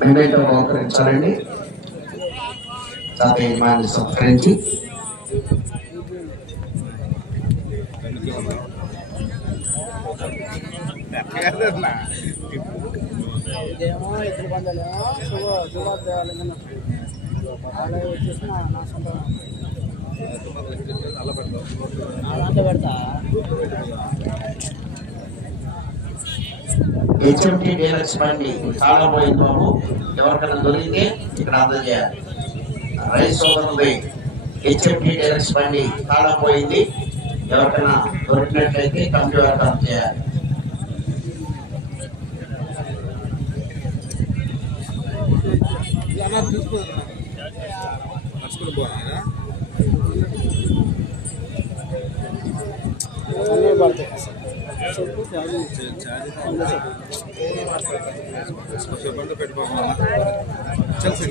మేమైతే బహుకరించాలండి తాతయ్య యజమాని సత్కరించి హెచ్ఎండి డీలక్స్ బండి తాళం పోయింది బాబు ఎవరికైనా దొరికితే ఇక్కడ అందజేయాలి. రైస్ సోదరుది హెచ్ఎండి డీలక్స్ బండి తాళం పోయింది ఎవరికైనా దొరికినట్లయితే కమిటీ వారికి అందజేయాలి అన్నీ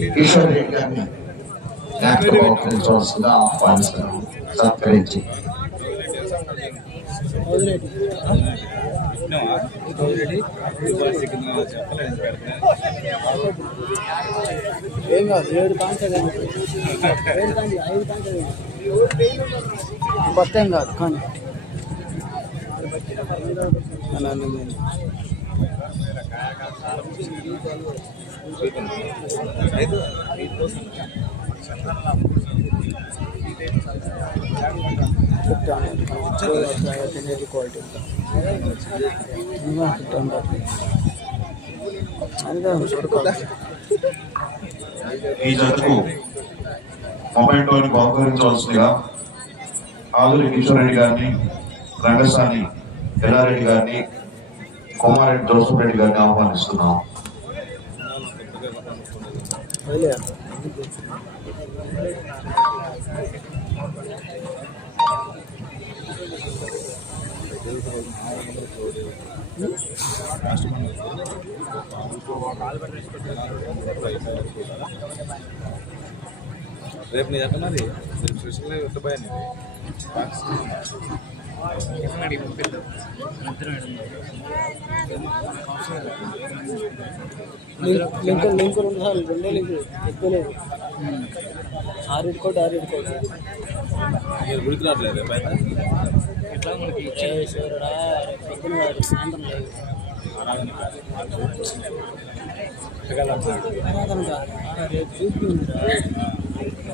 పడతాయి రెడ్డి గారిని జ్ఞాపకం ఆహ్వానిస్తున్నాము సత్కరించి ఏం కాదు ఏడు ఏడు ఐదు కొత్త ఏం కాదు కానీ. క్వాలిటీ ఈ జట్టుకు మొమెంటోని బహుకరించవలసిందిగా ఆదురి కిషోర్ రెడ్డి గారిని రంగసాని ఎల్లారెడ్డి గారిని కుమారెడ్డి జోసఫ్ రెడ్డి గారిని ఆహ్వానిస్తున్నాం. రేపు నీ ఎక్కడ మరి? రేపు స్పెషల్ ఎట్లా పోయా నీది లింక్ లింక్ లింక్ రెండు సార్లు రెండే లింక్ ఎక్కువ లేదు ఆరు కోట్ ఆరు కోట్ మీరు గుడికి రావట్లేదు బయట శివరుడా పొద్దున వారు సాయంత్రం లేదు రేపు చూపి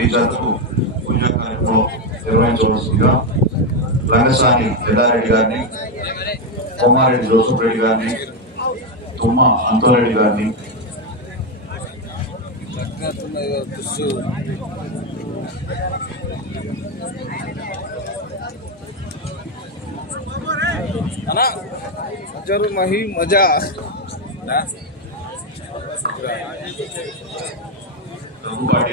ఈ జట్టుకు పూజా కార్యక్రమం నిర్వహించవలసిందిగా రంగసాని ఎల్లారెడ్డి గారిని కుమారెడ్డి జోసఫ్ రెడ్డి గారిని తుమ్మ అంతోరెడ్డి గారిని. అన్నా మజరు మహి మజా. దగ్గుబాటి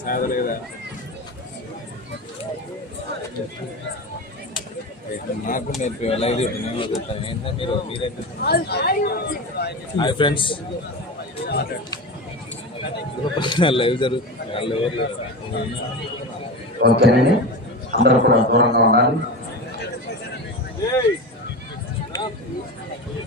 సాగలేదా నాకు నేర్పి ఎలా ఇది నేను మీరు మీరే హాయ్ ఫ్రెండ్స్. లైవ్ జరుగుతుంది వాళ్ళు ఎవరు లేరు. ఓకేనండి. అందరూ కూడా దూరంగా ఉండాలి.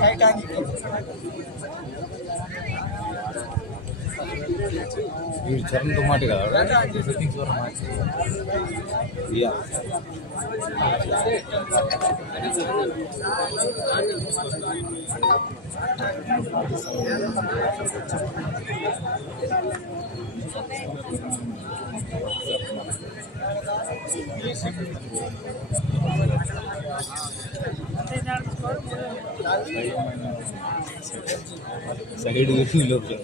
లైవ్ పెట్టాలి నన్న వీడు చరణ్ కదా సెట్టింగ్స్ వల్ల సైడ్ లోపు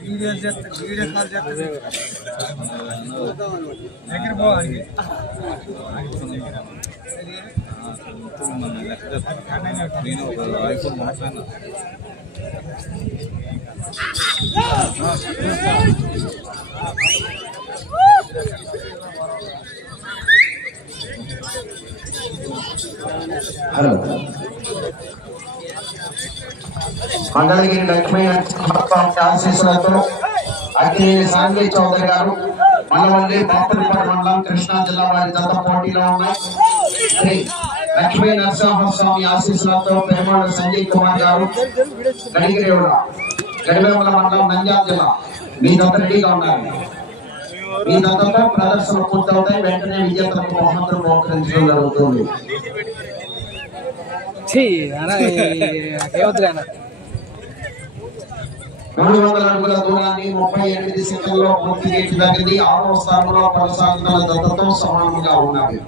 వీడియో చేస్తా వీడియో కాల్ చేస్తా. దగ్గర పోవాలి నేను ఒక ఐఫోన్ మాట్లాడినా హలో. మంగళగిరి లక్ష్మీ నరసింహస్వామి ఆశీస్సులతో అఖిలేని సాంఘీ చౌదరి గారు మనవల్లి బాపులపాడు మండలం కృష్ణా జిల్లా వారి జత పోటీలో ఉన్నాయి శ్రీ లక్ష్మీ నరసింహస్వామి ఆశీస్సులతో పెరుమాళ సంజయ్ కుమార్ గారు గడిగిరేవుల గడివేముల మండలం నంద్యాల జిల్లా. మీ జత రెడీగా ఉండాలి మీ జతతో ప్రదర్శన పూర్తవుతాయి వెంటనే విజేతలకు బహుమతులు మోకరించడం జరుగుతుంది. మూడు వందల అడుగుల దూరాన్ని ముప్పై ఎనిమిది సెకండ్లో పూర్తి చేయగలిగింది ఆరో స్థానంలో కొనసాగుతున్న దత్తతో సమానంగా ఉన్నవి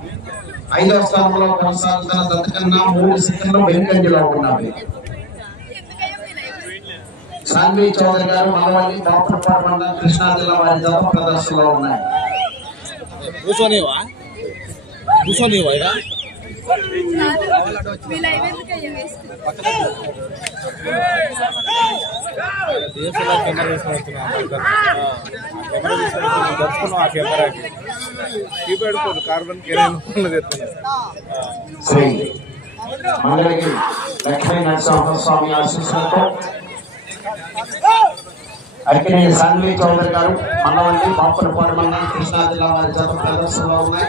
ఐదవ స్థానంలో కొనసాగుతున్న దత్త కన్నా మూడు సెకండ్లు వెనుకంజలో ఉన్నవి సాన్వి చౌదరి గారు మనవల్లి బాపులపాడు మండలం కృష్ణా జిల్లా వారి జత ప్రదర్శనలో ఉన్నాయి. కూర్చోనివా కూర్చోనివా ఇక వీళ్ళ ఎందుకయ్యా వేస్ట్ డిఎస్ఎల్ఆర్ కెమెరా తీసుకున్నా కెమెరా తీసుకున్నా దర్శకున్నాం ఆ కెమెరాకి కీప్యాడ్ ఫోన్ కార్బన్ కెమెరా తెస్తున్నా శ్రీ మంగళగిరి లక్ష్మీ నరసింహస్వామి ఆశీస్సులతో అక్కినే సాన్వి చౌదరి గారు మనవల్లి బాపులపాడు మండలం కృష్ణా జిల్లా వారి జత ప్రదర్శనలో ఉన్నాయి.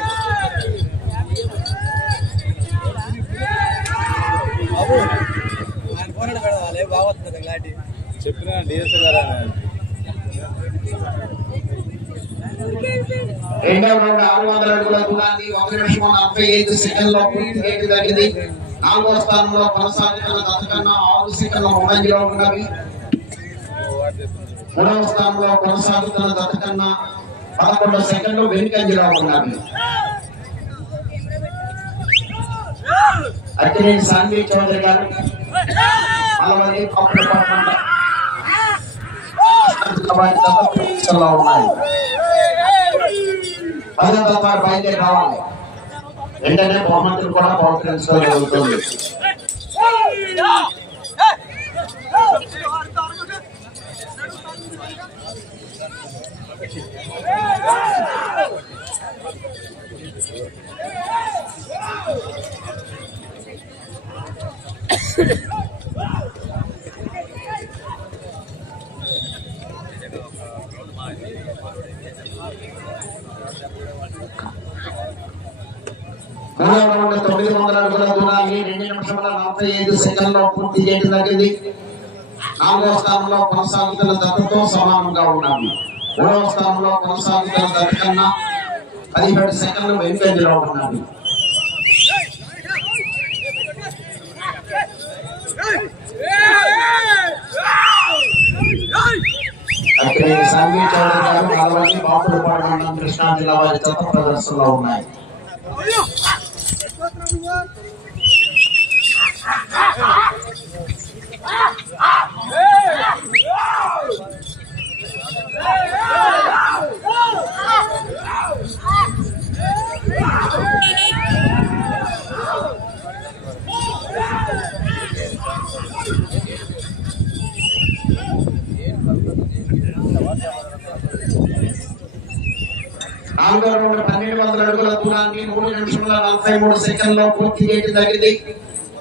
చెప్పిన రెండవ రౌండ్ ఆరు వందల అడుగుల దూరాన్ని ఒక నిమిషం నలభై ఐదు సెకండ్లో పూర్తి చేయడం జరిగింది నాలుగో స్థానంలో కొనసాగుతున్న గత కన్నా ఆరు సెకండ్ల ముందంజలో ఉన్నవి. మూడవ స్థానంలో కొనసాగుతున్న గతకన్నా పదకొండు సెకండ్లు వెనుకంజలో ఉన్నారు. అక్కినేని సాన్వి చౌదరి గారు అలవరి కాపులపాటు ప్రదర్శనలో ఉన్నాయి. పదో వారు బయలుదేరి రావాలి. వెంటనే బహుమతులు కూడా బహుకరించడం జరుగుతుంది మూడవ తొమ్మిది వందల అడుగుల దూరాన్ని రెండు నిమిషముల నలభై ఐదు సెకండ్లో పూర్తి చేయడం జరిగింది. స్థానంలో కొనసాగుతున్న దత్తతో సమానంగా ఉన్నవి మూడవ స్థానంలో కొనసాగుతున్న దత్త కన్నా పదిహేడు సెకండ్లు వెనుకంజలో ఉన్నవి అక్కడి సంగీ చౌదరి గారు నలభై బాపులపాడు మండలం కృష్ణా జిల్లా వారి చెత్త ప్రదర్శనలో ఉన్నాయి Ah రౌండ్ పన్నెండు వందల అడుగుల దూరాన్ని మూడు నిమిషముల నలభై మూడు సెకండ్లో పూర్తి చేయడం జరిగింది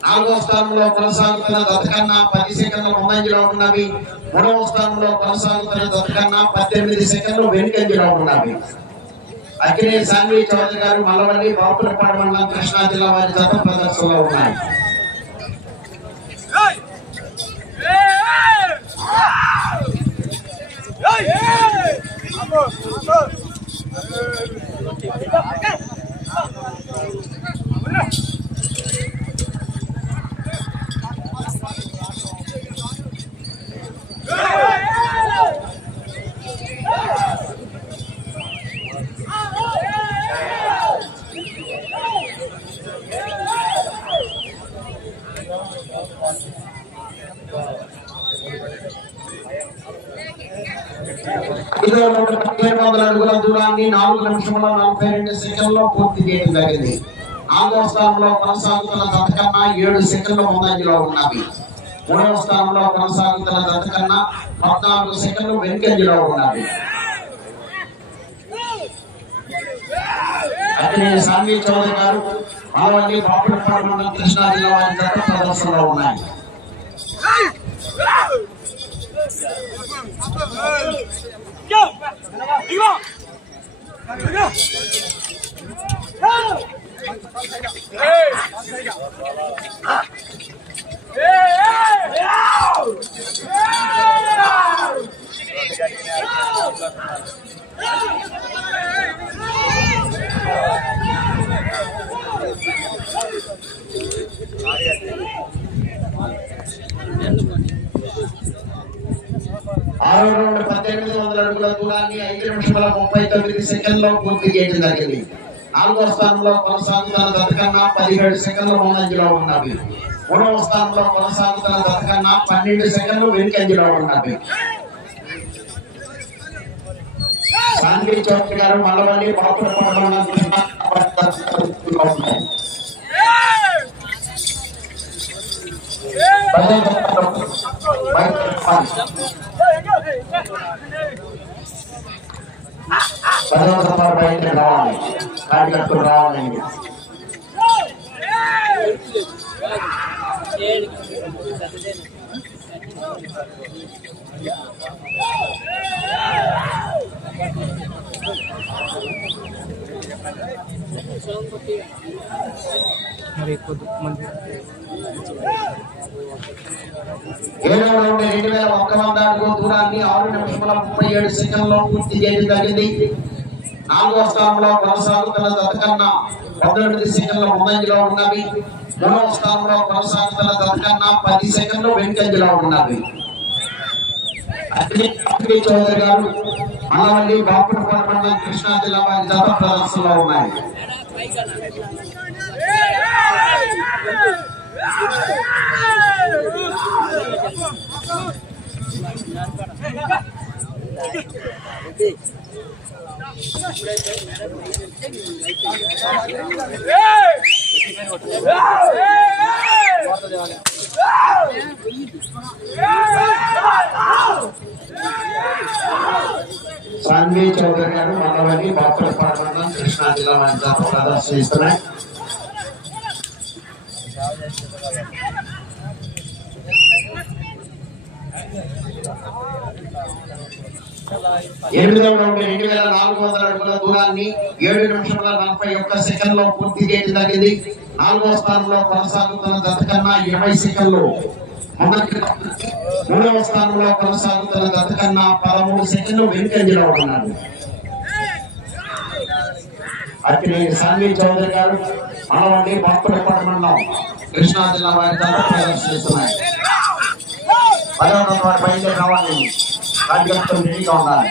నాలుగో స్థానంలో కొనసాగుతున్న దత్తకన్నా పది సెకండ్ల ముందంజలో ఉన్నవి మూడవ స్థానంలో కొనసాగుతున్న దత్తకన్నా పద్దెనిమిది సెకండ్లు వెనుకంజలో ఉన్నవి అక్కినే సాంఘీ చౌదరి గారు మలవల్లి బాపులపాడు మండలం కృష్ణా జిల్లా వారి జత ప్రదర్శనలో ఉన్నాయి ఐదో రౌండ్ పదిహేడు వందల అడుగుల దూరాన్ని నాలుగు నిమిషముల నలభై రెండు సెకండ్లో పూర్తి చేయడం జరిగింది. నాలుగవ స్థానంలో కొనసాగుతున్న దత్తకన్నా ఏడు సెకండ్ల ముందంజలో ఉన్నవి. మూడవ స్థానంలో కొనసాగుతున్న దత్తకన్నా పద్నాలుగు సెకండ్లు వెనుకంజలో ఉన్నవి. అతని సామి చౌదరి గారు మావల్లి బాపులపాడు మండలం కృష్ణా జిల్లా వారి జత ప్రదర్శనలో ఉన్నాయి. ఆరో రౌండ్ ఎనిమిది వందల అడుగుల దూరాన్ని ఐదు నిమిషముల ముప్పై తొమ్మిది సెకండ్లో పూర్తి చేయడం జరిగింది. నాలుగో స్థానంలో కొనసాగుతున్న దత్తకన్నా పదిహేడు సెకండ్ల ముందంజలో ఉన్నది మూడవ స్థానంలో కొనసాగుతున్న దత్తకన్నా పన్నెండు సెకండ్లు వెనుకంజలో ఉన్నది శాంతి చౌదరి గారు మల్లవల్లి బాపులపాడు మండలం పదవ సంవత్సరం బయట రావాలి కార్యకర్తలు రావాలండి మరి కొద్ది మంది ఏడవ రౌండ్ రెండు వేల ఒక్క వంద అడుగుల దూరాన్ని ఆరు నిమిషముల ముప్పై ఏడు సెకండ్లో పూర్తి చేయడం జరిగింది. నాలుగో స్థానంలో కొనసాగుతున్న దత్తకన్నా పంతొమ్మిది సెకండ్ల ముందంజలో ఉన్నవి. మూడవ స్థానంలో కొనసాగుతున్న దత్తకన్నా పది సెకండ్లు వెనుకంజలో ఉన్నవి. అఖిలే చౌదరి గారు మనవల్లి బాపులపాడు మండలం కృష్ణా జిల్లా వారి జత ప్రదర్శనలో ఉన్నాయి. సాన్వి చౌదరి గారు మనవని బాపులపాడు మండలం కృష్ణా జిల్లా ప్రదర్శిస్తున్నాయి ఎనిమిదవ రౌండ్ రెండు వేల నాలుగు వందల అడుగుల దూరాన్ని ఏడు నిమిషముల నలభై ఒక్క సెకండ్లో పూర్తి చేయడం జరిగింది. నాలుగో స్థానంలో కొనసాగుతున్న జత కన్నా ఇరవై సెకండ్లు మూడవ స్థానంలో కొనసాగుతున్న జత కన్నా పదమూడు సెకండ్లు వెనుకంజలో ఉన్నారు. అక్కినే సాన్వి చౌదరి గారు మనవండి భక్తులపాటి మండలం కృష్ణా జిల్లా వారి ద్వారా ప్రదర్శిస్తున్నాయి. పదవ వారి బయలుదేరి రావాలి. కార్యకర్తలు రెడీగా ఉండాలి.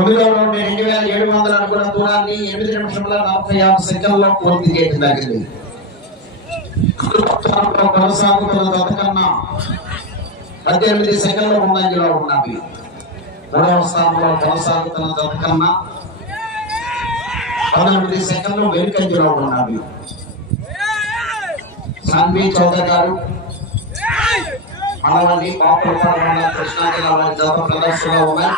రౌండ్ రెండు వేల ఏడు వందల అడుగుల దూరాన్ని ఎనిమిది నిమిషముల నలభై ఆరు సెకండ్లో పూర్తి చేయడం జరిగింది కొనసాగుతున్న గతకన్నా పద్దెనిమిది సెకండ్ల ముందంజలో ఉన్నవి మూడవ స్థానంలో కొనసాగుతున్న గతకన్నా పదెనిమిది సెకండ్లు వెనుకంజలో ఉన్నవి సాన్వి చౌదరి గారు మనవల్లి పాపలపాడు కృష్ణా జిల్లా వారి జాతర ప్రదర్శనలో ఉన్నాయి.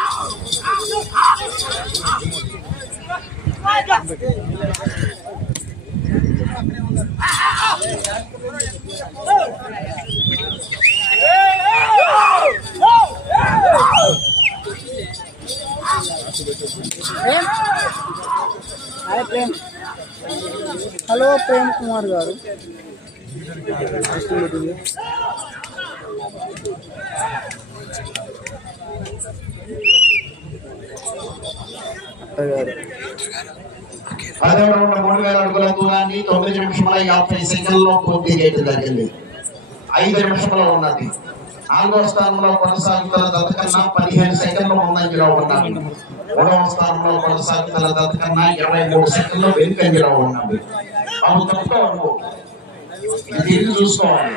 ప్రేమ్ హలో ప్రేమ్ కుమార్ గారు. పదవ మూడు వేల అడుగుల దూరాన్ని తొమ్మిది నిమిషముల యాభై సెకండ్లో పూర్తి చేయడం జరిగింది. ఐదు నిమిషంలో ఉన్నది. నాలుగో స్థానంలో కొనసాగుతున్న దత్తకన్నా పదిహేను సెకండ్ల ముందంజలో ఉన్నది. మూడవ స్థానంలో కొనసాగుతున్న దత్తకన్నా ఇరవై మూడు సెకండ్లు వెనుకంజలో ఉన్నది. బాబు తప్పుకోవాలి ఇది చూసుకోవాలి.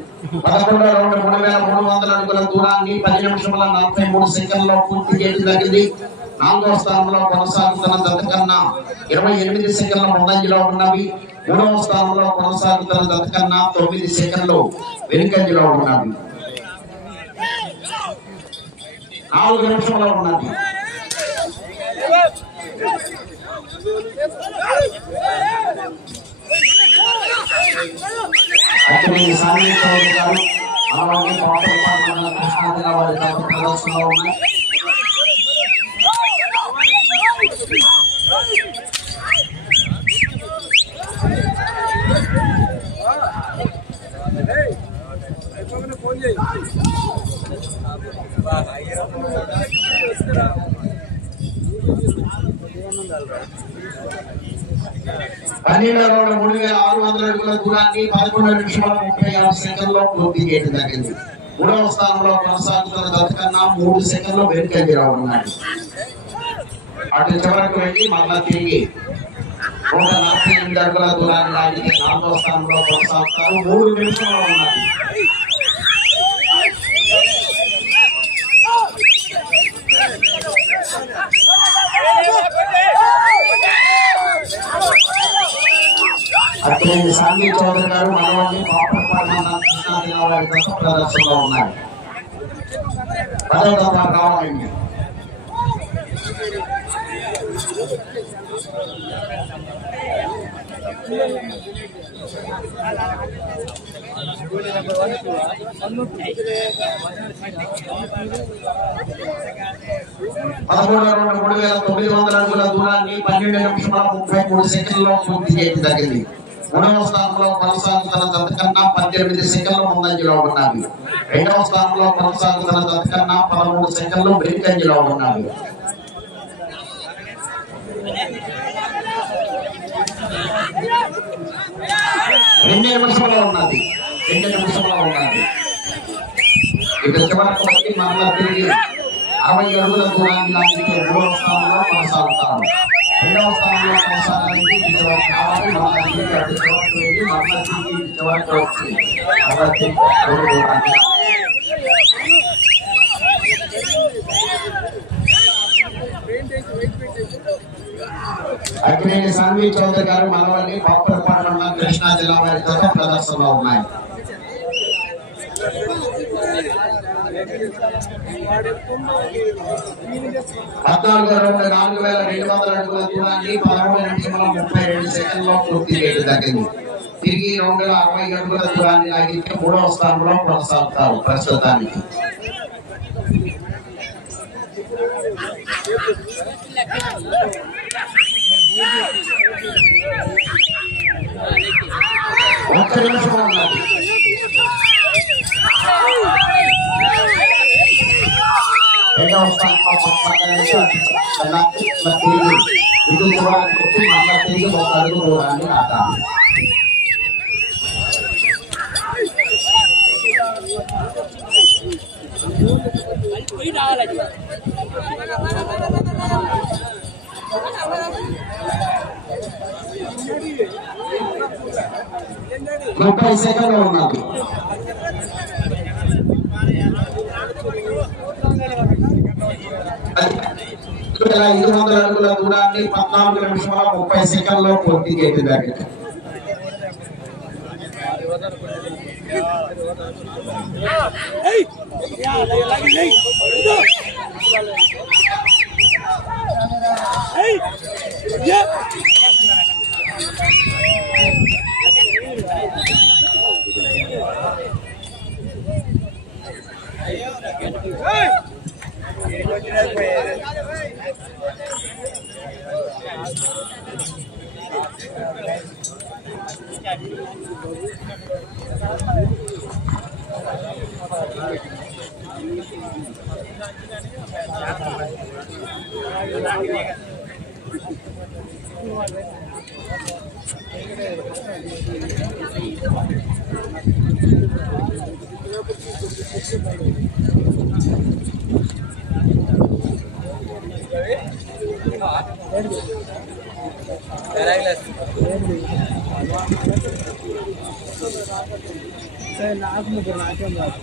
సాంఘిక పదకొండో రౌండ్ మూడు వేల మూడు వందల అడుగుల దూరాన్ని పది నిమిషముల నలభై మూడు సెకండ్లో పూర్తి చేయడం జరిగింది. నాలుగో స్థానంలో కొనసాగుతున్న దత్త ఇరవై ఎనిమిది సెకండ్ల ముందంజలో ఉన్నవి. మూడవ స్థానంలో కొనసాగుతున్న దత్త తొమ్మిది సెకండ్లు వెనుకంజలో ఉన్నవి. నాలుగు నిమిషంలో ఉన్నది అతని సాంఘిక చౌదరి గారు అలాగే పాపలపాడు మండలం వారి జత ప్రదర్శనలో ఉన్నాయి. పన్నెండు రౌండ్ మూడు వేల ఆరు వందల అడుగుల దూరాన్ని పదకొండు నిమిషాల ముప్పై ఆరు సెకండ్లో పూర్తి చేయడం జరిగింది. మూడవ స్థానంలో కొనసాగుతున్న దత్తకన్నా మూడు సెకండ్లు వెనుకంజలో ఉన్నాయి అటు చివరకు వెళ్ళి మళ్ళా తిరిగి నూట నలభై ఎనిమిది అడుగుల దూరాన్ని లాగి నాలుగో స్థానంలో కొనసాగుతారు. మూడు నిమిషంలో ఉన్నాయి అక్కడ సాంఘీ చౌదరి గారు మనవాళ్ళని పాపలపాడు మండలం కృష్ణా జిల్లా వారి దశ ప్రదర్శనలో ఉన్నారు పదవ దఫా కావాలండి పదమూడు రెండు మూడు వేల తొమ్మిది వందల అడుగుల దూరాన్ని పన్నెండు నిమిషాల ముప్పై మూడు సెకండ్లో పూర్తి చేయడం జరిగింది మూడవ స్థానంలో కొనసాగుతున్న జత కన్నా పద్దెనిమిది సెకండ్లు ముందంజలో ఉన్నవి రెండవ స్థానంలో కొనసాగుతున్న జత కన్నా పదమూడు సెకండ్లు వెనుకంజలో ఉన్నవి రెండు నిమిషంలో ఉన్నది రెండు నిమిషంలో ఉన్నది ఇక చివరకు వచ్చి మరలా తిరిగి అరవై అడుగుల దూరాన్ని లాగితే మూడవ స్థానంలో కొనసాగుతాము రెండవ స్థానంలో కొనసాగానికి ఇది చివరకు కావాలి మరలా తిరిగి అటు చివరకు వెళ్ళి మరలా తిరిగి ఇటు చివరకు వచ్చి మరలా తిరిగి అడుగు దూరాన్ని అక్కినేని సాన్వి చౌదరి గారు మనవల్లి బాపులపాడు మండలం కృష్ణా జిల్లా వారి జత ప్రదర్శనలో ఉన్నాయి పద్నాలుగు రెండు నాలుగు వేల రెండు వందల అడుగుల దూరాన్ని పదమూడు నిమిషంలో ముప్పై రెండు సెకండ్లో పూర్తి చేయడం జరిగింది తిరిగి రెండు వేల అరవై అడుగుల దూరాన్ని లాగితే మూడవ స్థానంలో కొనసాగుతారు ప్రస్తుతానికి. ఒక్క నిమిషం ఉన్నది రెండవ స్థానంలో కొనసాగాలంటే అటు ఇట్లా తిరిగి ఇటు దూరానికి వచ్చి మళ్ళా తిరిగి ఒక అడుగు దూరాన్ని ఆడాలి ముప్పై సెకండ్లు ఉన్నది వేల ఐదు వందల అడుగుల దూరాన్ని పద్నాలుగు నిమిషాల ముప్పై సెకండ్లో పూర్తి చేయడం జరిగింది సరే నాకు ముగ్గురు నాకేం రాదు మళ్ళా బాపుల